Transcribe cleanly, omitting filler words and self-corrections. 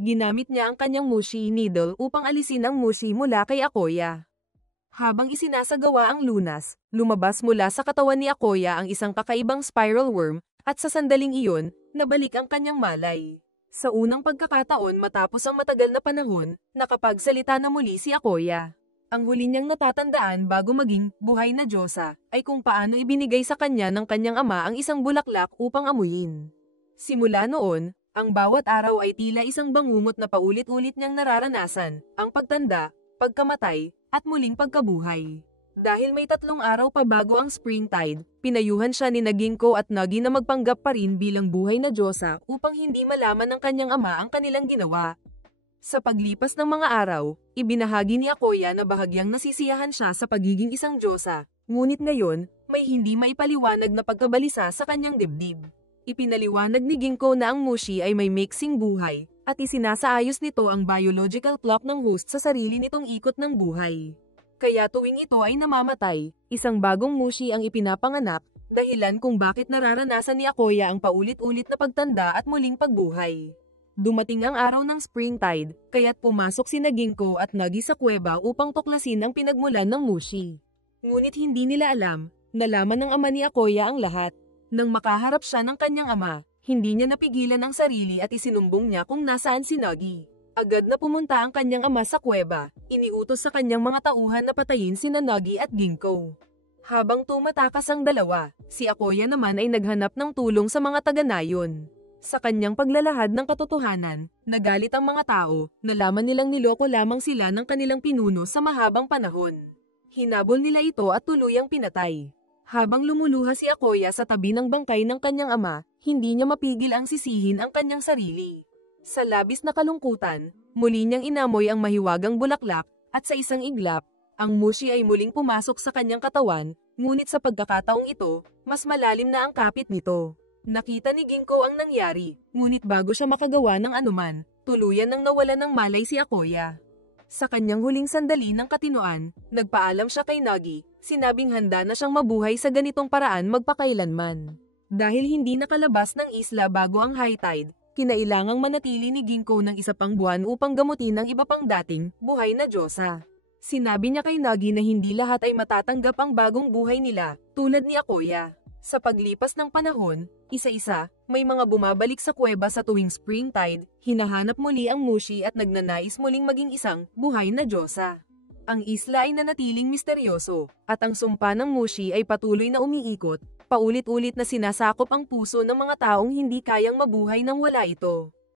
Ginamit niya ang kanyang mushi needle upang alisin ang mushi mula kay Akoya. Habang isinasagawa ang lunas, lumabas mula sa katawan ni Akoya ang isang kakaibang spiral worm, at sa sandaling iyon, nabalik ang kanyang malay. Sa unang pagkakataon matapos ang matagal na panahon, nakapagsalita na muli si Akoya. Ang huli niyang natatandaan bago maging buhay na Diyosa, ay kung paano ibinigay sa kanya ng kanyang ama ang isang bulaklak upang amuyin. Simula noon, ang bawat araw ay tila isang bangungot na paulit-ulit niyang nararanasan, ang pagtanda, pagkamatay, at muling pagkabuhay. Dahil may 3 araw pa bago ang springtide, pinayuhan siya ni Ginko at Nagi na magpanggap pa rin bilang buhay na Diyosa upang hindi malaman ng kanyang ama ang kanilang ginawa. Sa paglipas ng mga araw, ibinahagi ni Akoya na bahagyang nasisiyahan siya sa pagiging isang Diyosa, ngunit ngayon, may hindi maipaliwanag na pagkabalisa sa kanyang dibdib. Ipinaliwanag ni Ginko na ang mushi ay may mixing buhay, at isinasaayos nito ang biological clock ng host sa sarili nitong ikot ng buhay. Kaya tuwing ito ay namamatay, isang bagong mushi ang ipinapanganak, dahilan kung bakit nararanasan ni Akoya ang paulit-ulit na pagtanda at muling pagbuhay. Dumating ang araw ng springtide, kaya't pumasok si Ginko at Nagi sa kuweba upang tuklasin ang pinagmulan ng mushi. Ngunit hindi nila alam, nalaman ng ama ni Akoya ang lahat. Nang makaharap siya ng kanyang ama, hindi niya napigilan ang sarili at isinumbong niya kung nasaan si Nagi. Agad na pumunta ang kanyang ama sa kuweba, iniutos sa kanyang mga tauhan na patayin sina Nagi at Ginko. Habang tumatakas ang dalawa, si Akoya naman ay naghanap ng tulong sa mga taga-nayon. Sa kanyang paglalahad ng katotohanan, nagalit ang mga tao, nalaman nilang niloko lamang sila ng kanilang pinuno sa mahabang panahon. Hinabol nila ito at tuluyang pinatay. Habang lumuluha si Akoya sa tabi ng bangkay ng kanyang ama, hindi niya mapigil ang sisihin ang kanyang sarili. Sa labis na kalungkutan, muli niyang inamoy ang mahiwagang bulaklak, at sa isang iglap, ang mushi ay muling pumasok sa kanyang katawan, ngunit sa pagkakataong ito, mas malalim na ang kapit nito. Nakita ni Ginko ang nangyari, ngunit bago siya makagawa ng anuman, tuluyan nang nawala ng malay si Akoya. Sa kanyang huling sandali ng katinoan, nagpaalam siya kay Nagi, sinabing handa na siyang mabuhay sa ganitong paraan magpakailanman. Dahil hindi nakalabas ng isla bago ang high tide, kinailangang manatili ni Ginko ng 1 pang buwan upang gamutin ang iba pang dating buhay na Diyosa. Sinabi niya kay Nagi na hindi lahat ay matatanggap ang bagong buhay nila, tulad ni Akoya. Sa paglipas ng panahon, isa-isa, may mga bumabalik sa kuweba sa tuwing springtide, hinahanap muli ang mushi at nagnanais muling maging isang buhay na Diyosa. Ang isla ay nanatiling misteryoso, at ang sumpa ng mushi ay patuloy na umiikot, paulit-ulit na sinasakop ang puso ng mga taong hindi kayang mabuhay nang wala ito.